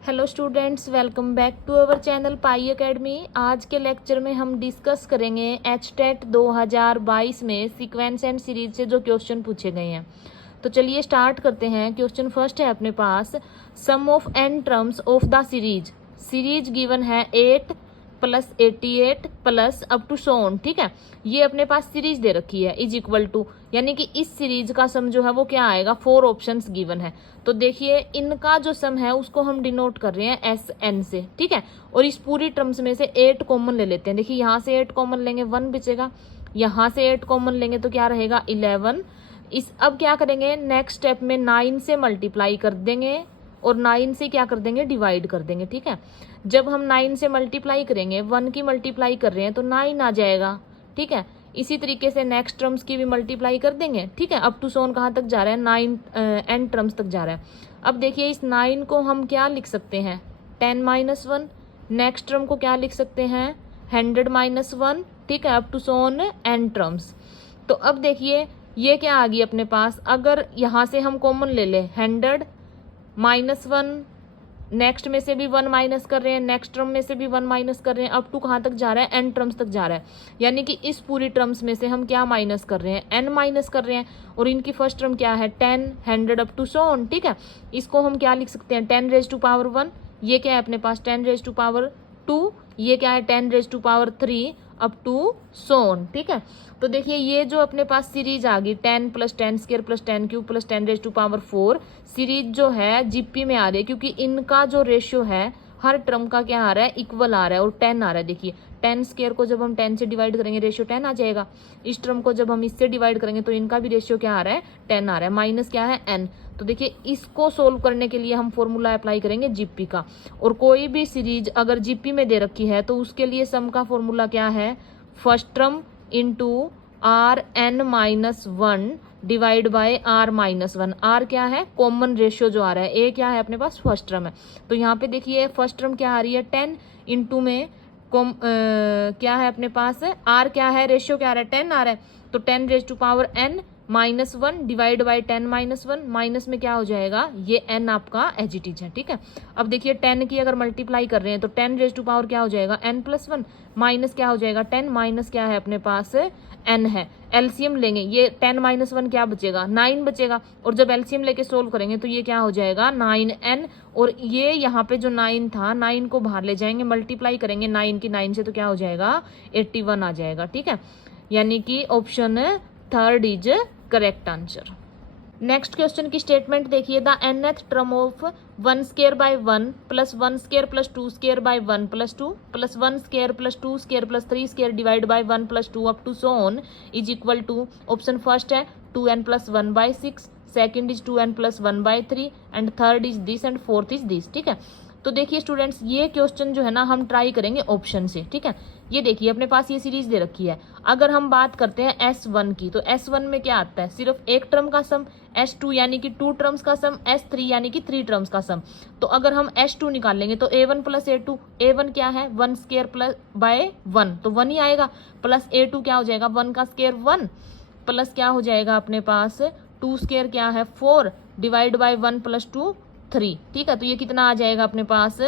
Hello students, welcome back to our channel Pi Academy. आज के lecture में हम डिस्कस करेंगे एचटेट 2022 में सीक्वेंस एंड सीरीज से जो क्वेश्चन पूछे गए हैं। तो चलिए स्टार्ट करते हैं। क्वेश्चन फर्स्ट है अपने पास, sum of N terms of the series. Series given है 8 plus 88 plus up to so on. ठीक है, ये अपने पास सीरीज दे रखी है इज इक्वल टू, यानी कि इस सीरीज का सम जो है वो क्या आएगा, 4 ऑप्शंस गिवन है। तो देखिए इनका जो सम है उसको हम डिनोट कर रहे हैं एस एन से। ठीक है, और इस पूरी टर्म्स में से 8 कॉमन ले लेते हैं। देखिए यहाँ से 8 कॉमन लेंगे 1 बचेगा, यहाँ से 8 कॉमन लेंगे तो क्या रहेगा 11। इस अब क्या करेंगे, नेक्स्ट स्टेप में 9 से मल्टीप्लाई कर देंगे और 9 से क्या कर देंगे, डिवाइड कर देंगे। ठीक है, जब हम 9 से मल्टीप्लाई करेंगे, 1 की मल्टीप्लाई कर रहे हैं तो 9 आ जाएगा। ठीक है, इसी तरीके से नेक्स्ट टर्म्स की भी मल्टीप्लाई कर देंगे। ठीक है, अप टू सोन कहाँ तक जा रहा है, 9 एन टर्म्स तक जा रहा है। अब देखिए इस 9 को हम क्या लिख सकते हैं, 10 माइनस 1। नेक्स्ट टर्म को क्या लिख सकते हैं, 100 माइनस 1। ठीक है, up to some n terms. तो अब देखिए ये क्या आ गई अपने पास, अगर यहाँ से हम कॉमन ले लें 100 माइनस 1, नेक्स्ट में से भी 1 माइनस कर रहे हैं, नेक्स्ट टर्म में से भी 1 माइनस कर रहे हैं, अप टू कहाँ तक जा रहा है, एन टर्म्स तक जा रहा है। यानी कि इस पूरी टर्म्स में से हम क्या माइनस कर रहे हैं, एन माइनस कर रहे हैं। और इनकी फर्स्ट टर्म क्या है 10, 100 अप टू सो ऑन। ठीक है, इसको हम क्या लिख सकते हैं, 10 रेज टू पावर 1। ये क्या है अपने पास 10 रेज टू पावर 2, ये क्या है 10 raise to power 3 up to so on. ठीक है, तो देखिए ये जो अपने पास सीरीज आ गई 10 plus 10 square plus 10 cube plus 10 raise to power 4, series जो है जीपी में आ रही है, क्योंकि इनका जो रेशियो है हर टर्म का क्या आ रहा है, इक्वल आ रहा है और 10 आ रहा है। देखिए 10 स्क्वायर को जब हम 10 से डिवाइड करेंगे रेशियो 10 आ जाएगा। इस टर्म को जब हम इससे डिवाइड करेंगे तो इनका भी रेशियो क्या आ रहा है, 10 आ रहा है। माइनस क्या है, एन। तो देखिए इसको सोल्व करने के लिए हम फॉर्मूला अप्लाई करेंगे जीपी का। और कोई भी सीरीज अगर जीपी में दे रखी है तो उसके लिए सम का फॉर्मूला क्या है, first term into R N minus 1 divide by R minus 1। R क्या है, कॉमन रेशियो जो आ रहा है, ए क्या है अपने पास फर्स्ट टर्म है। तो यहाँ पे देखिए फर्स्ट टर्म क्या आ रही है 10, इंटू में क्या है अपने पास, आर क्या है, रेशियो क्या आ रहा है 10 आ रहा है। तो 10 raise to power N minus 1 divide by 10 minus 1, minus में क्या हो जाएगा, ये एन आपका एज इट इज है। ठीक है, अब देखिए 10 की अगर मल्टीप्लाई कर रहे हैं तो 10 रेज टू पावर क्या हो जाएगा, एन प्लस 1, माइनस क्या हो जाएगा 10, माइनस क्या है अपने पास एन है। एलसीएम लेंगे, ये 10 माइनस 1 क्या बचेगा, 9 बचेगा। और जब एलसीएम लेके सोल्व करेंगे तो ये क्या हो जाएगा 9n। और ये यहाँ पे जो 9 था, 9 को बाहर ले जाएंगे, मल्टीप्लाई करेंगे 9 की 9 से तो क्या हो जाएगा 81 आ जाएगा। ठीक है, यानी कि option third is correct answer. Next question की स्टेटमेंट देखिए, the nth term of 1 square by 1 plus 1 square plus 2 square by 1 plus 2 plus 1 square plus 2 square plus 3 square divide by 1 plus 2 up to so on is equal to, option first है 2n plus 1 by 6, second is 2n plus 1 by 3 and third is this and fourth is this. ठीक है, तो देखिए students ये question जो है ना हम ट्राई करेंगे ऑप्शन से। ठीक है, ये देखिए अपने पास ये सीरीज दे रखी है। अगर हम बात करते हैं S1 की, तो S1 में क्या आता है, सिर्फ एक टर्म का सम, S2 यानी कि 2 टर्म्स का सम, S3 यानी कि 3 टर्म्स का सम। तो अगर हम S2 निकाल लेंगे तो A1 प्लस A2, A1 क्या है 1 स्क्वायर प्लस बाय 1 तो 1 ही आएगा, प्लस A2 क्या हो जाएगा 1 का स्क्वायर 1, प्लस क्या हो जाएगा अपने पास 2 स्क्वायर क्या है 4 डिवाइड बाय 1 प्लस 2 3। ठीक है, तो ये कितना आ जाएगा अपने पास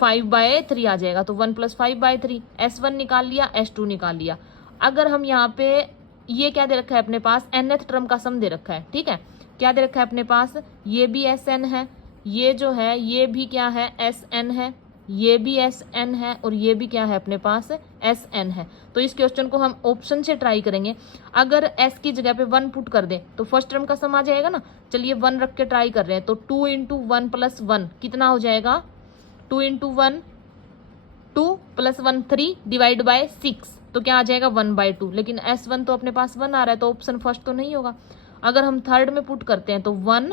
5 बाय 3 आ जाएगा। तो 1 प्लस 5 बाय 3, S1 निकाल लिया, S2 निकाल लिया। अगर हम यहाँ पे ये क्या दे रखा है अपने पास, nth टर्म का सम दे रखा है। ठीक है, क्या दे रखा है अपने पास, ये भी Sn है, ये जो है ये भी क्या है Sn है, ये भी Sn है और ये भी क्या है अपने पास Sn है। तो इस क्वेश्चन को हम ऑप्शन से ट्राई करेंगे। अगर S की जगह पे 1 पुट कर दें तो फर्स्ट टर्म का सम आ जाएगा ना। चलिए 1 रख के ट्राई कर रहे हैं, तो 2 इंटू 1 प्लस 1 कितना हो जाएगा, 2 इंटू 1 2 प्लस 1 3 डिवाइड बाय 6 तो क्या आ जाएगा 1 बाय 2। लेकिन S1 तो अपने पास 1 आ रहा है तो ऑप्शन फर्स्ट तो नहीं होगा। अगर हम थर्ड में पुट करते हैं तो 1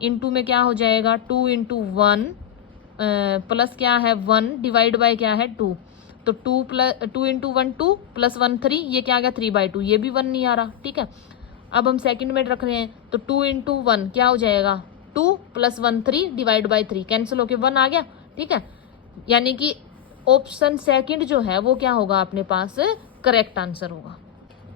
इंटू में क्या हो जाएगा 2 इंटू 1 प्लस क्या है 1 डिवाइड बाय क्या है 2, तो 2 इंटू 1 2 प्लस 1 3, ये क्या आ गया 3 बाई 2, ये भी 1 नहीं आ रहा। ठीक है, अब हम सेकंड में रख रहे हैं तो 2 इंटू 1 क्या हो जाएगा 2 प्लस 1 3 डिवाइड बाई 3, कैंसिल होके 1 आ गया। ठीक है, यानी कि ऑप्शन सेकंड जो है वो क्या होगा अपने पास करेक्ट आंसर होगा।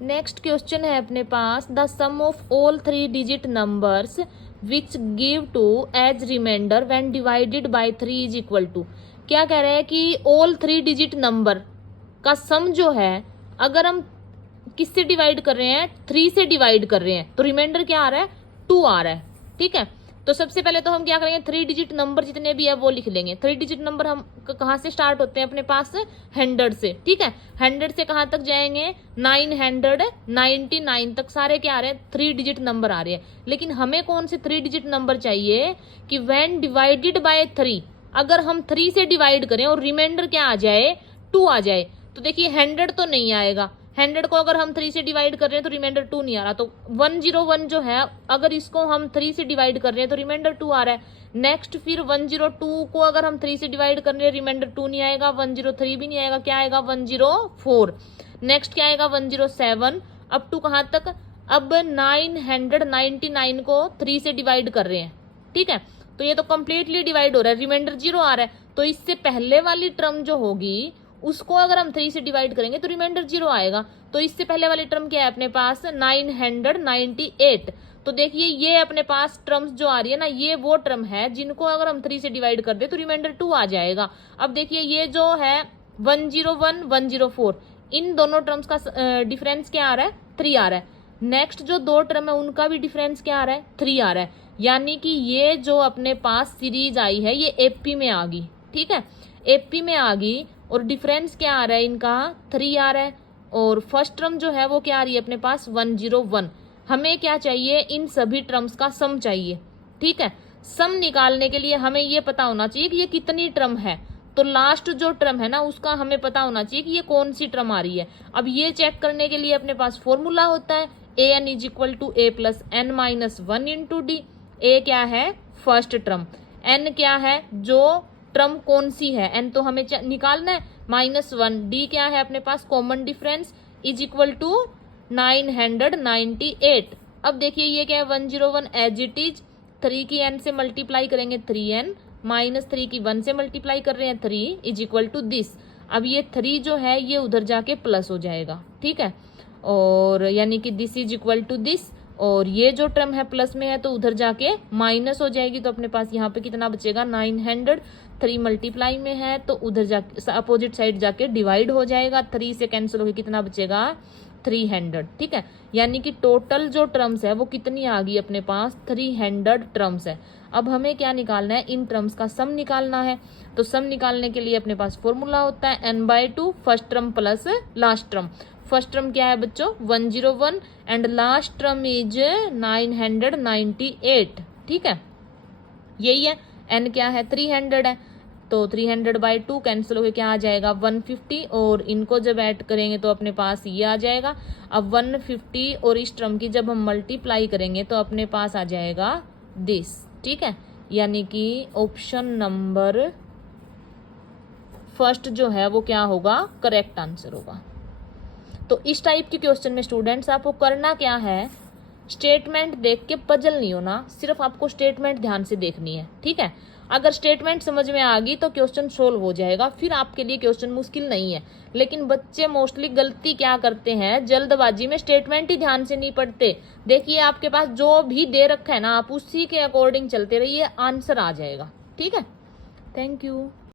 नेक्स्ट क्वेश्चन है अपने पास, the sum of all 3 digit numbers which give two as remainder when divided by 3 is equal to. क्या कह रहे हैं कि ऑल 3 डिजिट नंबर का सम जो है अगर हम किससे डिवाइड कर रहे हैं, 3 से डिवाइड कर रहे हैं, तो रिमाइंडर क्या आ रहा है, 2 आ रहा है। ठीक है, तो सबसे पहले तो हम क्या करेंगे, 3 डिजिट नंबर जितने भी है वो लिख लेंगे। 3 डिजिट नंबर हम कहाँ से स्टार्ट होते हैं, अपने पास 100 से। ठीक है, 100 से कहाँ तक जाएंगे, 999 तक सारे क्या आ रहे हैं, 3 डिजिट नंबर आ रहे हैं। लेकिन हमें कौन से 3 डिजिट नंबर चाहिए कि व्हेन डिवाइडेड बाय 3, अगर हम 3 से डिवाइड करें और रिमाइंडर क्या आ जाए, 2 आ जाए। तो देखिए 100 तो नहीं आएगा, 100 को अगर हम 3 से डिवाइड कर रहे हैं तो रिमाइंडर 2 नहीं आ रहा। तो 101 जो है अगर इसको हम 3 से डिवाइड कर रहे हैं तो रिमाइंडर 2 आ रहा है। नेक्स्ट फिर 102 को अगर हम 3 से डिवाइड कर रहे हैं, रिमाइंडर 2 नहीं आएगा, 103 भी नहीं आएगा, क्या आएगा, 104। नेक्स्ट क्या आएगा, 107, अप टू कहाँ तक, अब 999 को 3 से डिवाइड कर रहे हैं। ठीक है, तो ये तो कंप्लीटली डिवाइड हो रहा है, रिमाइंडर 0 आ रहा है। तो इससे पहले वाली टर्म जो होगी उसको अगर हम 3 से डिवाइड करेंगे तो रिमाइंडर 0 आएगा। तो इससे पहले वाली टर्म क्या है अपने पास, 998। तो देखिए ये अपने पास टर्म्स जो आ रही है ना, ये वो टर्म है जिनको अगर हम 3 से डिवाइड कर दे तो रिमाइंडर 2 आ जाएगा। अब देखिए ये जो है 101, 104, इन दोनों टर्म्स का डिफरेंस क्या आ रहा है, 3 आ रहा है। नेक्स्ट जो 2 टर्म है उनका भी डिफरेंस क्या आ रहा है, 3 आ रहा है। यानी कि ये जो अपने पास सीरीज आई है ये एपी में आ गई। ठीक है, एपी में आ गई और डिफरेंस क्या आ रहा है इनका, 3 आ रहा है। और फर्स्ट टर्म जो है वो क्या आ रही है अपने पास, 101। हमें क्या चाहिए, इन सभी टर्म्स का सम चाहिए। ठीक है, सम निकालने के लिए हमें ये पता होना चाहिए कि ये कितनी टर्म है। तो लास्ट जो टर्म है ना उसका हमें पता होना चाहिए कि ये कौन सी टर्म आ रही है। अब ये चेक करने के लिए अपने पास फॉर्मूला होता है, an is equal to a plus n minus 1 into D. A क्या है, फर्स्ट टर्म, n क्या है, जो टर्म कौन सी है, n तो हमें निकालना है, -1। डी क्या है अपने पास, common difference, is equal to 998। अब देखिए ये क्या है, 101 एज इट इज, 3 की n से मल्टीप्लाई करेंगे 3n, -3 की 1 से मल्टीप्लाई कर रहे हैं 3, इज इक्वल टू दिस। अब ये 3 जो है ये उधर जाके प्लस हो जाएगा। ठीक है, और यानी कि this is equal to this, और ये जो टर्म है प्लस में है तो उधर जाके माइनस हो जाएगी। तो अपने पास यहाँ पे कितना बचेगा, 900, 3 मल्टीप्लाई में है तो उधर जाके अपोजिट साइड जाके डिवाइड हो जाएगा, 3 से कैंसिल होकर कितना बचेगा, 300। ठीक है, यानी कि टोटल जो टर्म्स है वो कितनी आ गई अपने पास, 300 टर्म्स है। अब हमें क्या निकालना है, इन टर्म्स का सम निकालना है। तो सम निकालने के लिए अपने पास फॉर्मूला होता है n/2 first term plus last term. First term क्या है बच्चों, 101 एंड लास्ट टर्म इज 998। ठीक है, यही है, n क्या है, 300 है, तो 300/2 कैंसिल होकर क्या आ जाएगा, 150, और इनको जब ऐड करेंगे तो अपने पास ये आ जाएगा। अब 150 और इस टर्म की जब हम मल्टीप्लाई करेंगे तो अपने पास आ जाएगा दिस। ठीक है, यानी कि ऑप्शन नंबर फर्स्ट जो है वो क्या होगा, करेक्ट आंसर होगा। तो इस टाइप के क्वेश्चन में स्टूडेंट्स आपको करना क्या है, स्टेटमेंट देख के पजल नहीं होना, सिर्फ आपको स्टेटमेंट ध्यान से देखनी है। ठीक है, अगर स्टेटमेंट समझ में आ गई तो क्वेश्चन सोल्व हो जाएगा, फिर आपके लिए क्वेश्चन मुश्किल नहीं है। लेकिन बच्चे मोस्टली गलती क्या करते हैं, जल्दबाजी में स्टेटमेंट ही ध्यान से नहीं पढ़ते। देखिए आपके पास जो भी दे रखा है ना, आप उसी के अकॉर्डिंग चलते रहिए, आंसर आ जाएगा। ठीक है, थैंक यू।